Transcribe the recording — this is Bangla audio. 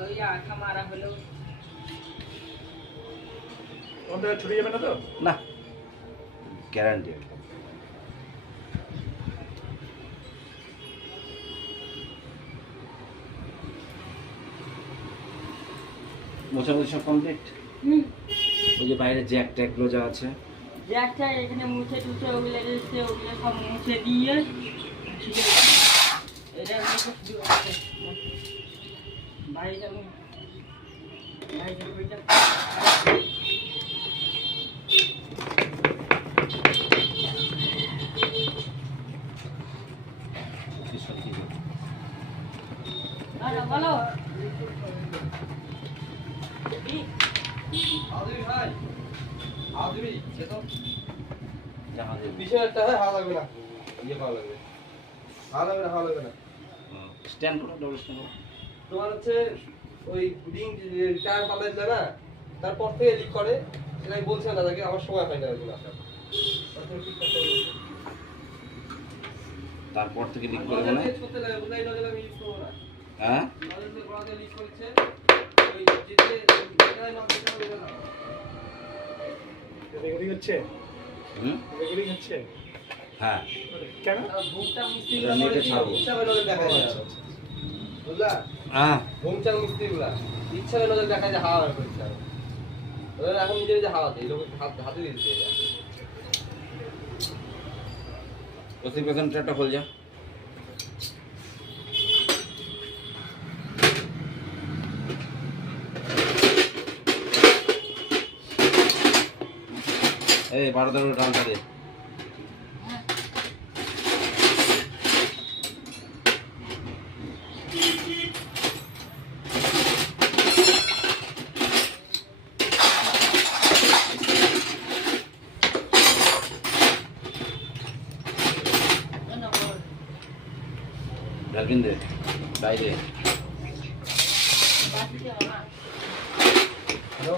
ওই আখা মারা হলো ওটা ছুটে যাবে না তো? না, গ্যারান্টি। মোছামুছি সব কমপ্লিট? ওই যে বাইরে জ্যাক ট্যাগগুলো যা আছে জ্যাকটা এখানে মুছে টুছে ওগুলো এসে ওগুলো সব মুছে দিয়ে ঠিক আছে এটা শুধু বাইরে ওইটা বলো স্ট্যান্ড করো, ডবল স্ট্যান্ড করো। তোমার হচ্ছে ওই রিং টায়ার পাল্টাইলে না তারপর থেকে লিক করে সেটা আমি বলছিলাম দাদাকে আমার সময় হয় না ওই আসার তারপর থেকে লিক করে মানে হ্যাঁ রেকর্ডিং হচ্ছে? রেকর্ডিং হচ্ছে? হ্যাঁ কেন? নেটে ছাড়বো। বুঝলা হ্যাঁ হোমচাং মিস্ত্রিগুলা ইচ্ছা করে নজর দেখা যায় হাওয়া বের করছে ওরা এখন নিজে নিজে হাওয়া দেয় লোক হাতে দিয়ে দিচ্ছে ওসি পেছন ট্রাকটা খোল যা। এই 12 ডালটা দে। ডালবিন দে বাইরে। হ্যালো